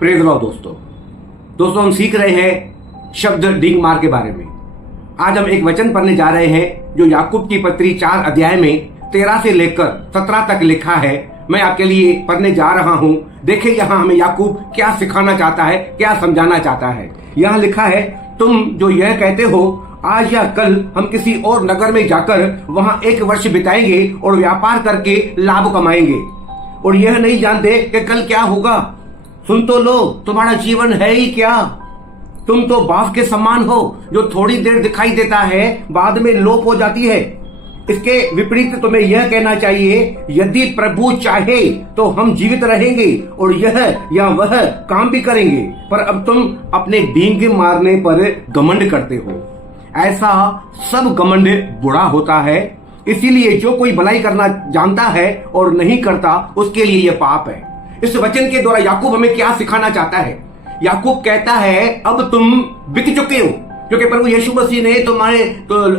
Praise Lord दोस्तों हम सीख रहे हैं शब्द डींग मार के बारे में। आज हम एक वचन पढ़ने जा रहे हैं जो याकूब की पत्री 4 अध्याय में 13 से लेकर 17 तक लिखा है। मैं आपके लिए पढ़ने जा रहा हूं। देखिए यहाँ हमें याकूब क्या सिखाना चाहता है, क्या समझाना चाहता है। यहाँ लिखा है, तुम जो यह कहते हो आज या कल हम किसी और नगर में जाकर वहां 1 वर्ष बिताएंगे और व्यापार करके लाभ कमाएंगे और यह नहीं जानते कि कल क्या होगा। सुन तो लो, तुम्हारा जीवन है ही क्या। तुम तो बाफ के समान हो जो थोड़ी देर दिखाई देता है, बाद में लोप हो जाती है। इसके विपरीत तुम्हें यह कहना चाहिए, यदि प्रभु चाहे तो हम जीवित रहेंगे और यह या वह काम भी करेंगे। पर अब तुम अपने डींग मारने पर घमंड करते हो। ऐसा सब घमंड बुरा होता है। इसीलिए जो कोई भलाई करना जानता है और नहीं करता उसके लिए यह पाप है। इस वचन के द्वारा याकूब हमें क्या सिखाना चाहता है? याकूब कहता है, अब तुम बिक चुके हो, क्योंकि प्रभु यीशु मसीह ने तुम्हारे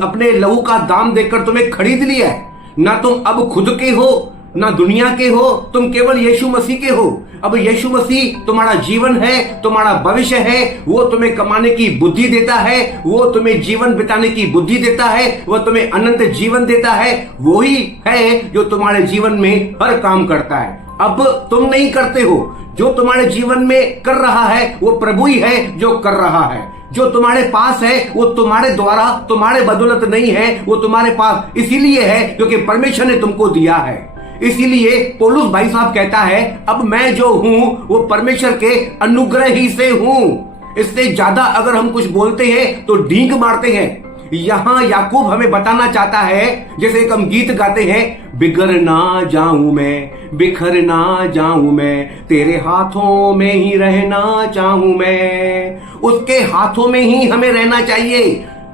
अपने लहू का दाम देकर तुम्हें खरीद लिया है। ना तुम अब खुद के हो ना दुनिया के हो, तुम केवल यीशु मसीह के हो। अब यीशु मसीह तुम्हारा जीवन है, तुम्हारा भविष्य है। वो तुम्हें कमाने की बुद्धि देता है, वो तुम्हें जीवन बिताने की बुद्धि देता है, वो तुम्हें अनंत जीवन देता है। वही है जो तुम्हारे जीवन में हर काम करता है। अब तुम नहीं करते हो, जो तुम्हारे जीवन में कर रहा है वो प्रभु ही है जो कर रहा है। जो तुम्हारे पास है वो तुम्हारे द्वारा, तुम्हारे बदौलत नहीं है। वो तुम्हारे पास इसीलिए है क्योंकि परमेश्वर ने तुमको दिया है। इसीलिए पौलुस भाई साहब कहता है, अब मैं जो हूं वो परमेश्वर के अनुग्रह ही से हूं। इससे ज्यादा अगर हम कुछ बोलते हैं तो डींग मारते हैं। यहाँ याकूब हमें बताना चाहता है, जैसे एक हम गीत गाते हैं, बिगड़ ना जाऊं मैं, बिखर ना जाऊं मैं, तेरे हाथों में ही रहना चाहूं मैं। उसके हाथों में ही हमें रहना चाहिए।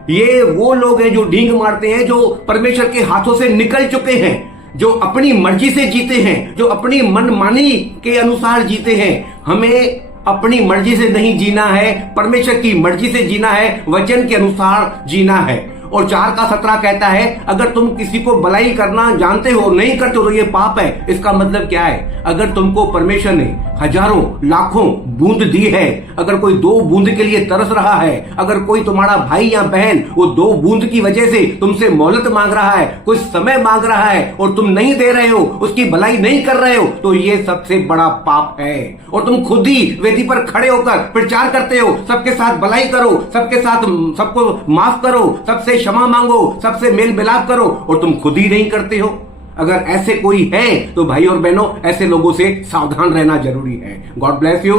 ये वो लोग हैं जो डींग मारते हैं, जो परमेश्वर के हाथों से निकल चुके हैं, जो अपनी मर्जी से जीते हैं, जो अपनी मनमानी के अनुसार जीते हैं। हमें अपनी मर्जी से नहीं जीना है, परमेश्वर की मर्जी से जीना है, वचन के अनुसार जीना है। और 4:17 कहता है, अगर तुम किसी को भलाई करना जानते हो नहीं करते हो तो ये पाप है। इसका मतलब क्या है? अगर तुमको परमेश्वर ने हजारों लाखों बूंद दी है, अगर कोई 2 बूंद के लिए तरस रहा है, अगर कोई तुम्हारा भाई या बहन वो 2 बूंद की वजह से तुमसे मोहलत मांग रहा है, कुछ समय मांग रहा है और तुम नहीं दे रहे हो, उसकी भलाई नहीं कर रहे हो, तो ये सबसे बड़ा पाप है। और तुम खुद ही वेदी पर खड़े होकर प्रचार करते हो, सबके साथ भलाई करो, सबके साथ सबको माफ करो, सबसे क्षमा मांगो, सबसे मेल मिलाप करो, और तुम खुद ही नहीं करते हो। अगर ऐसे कोई है तो भाई और बहनों, ऐसे लोगों से सावधान रहना जरूरी है। God bless you.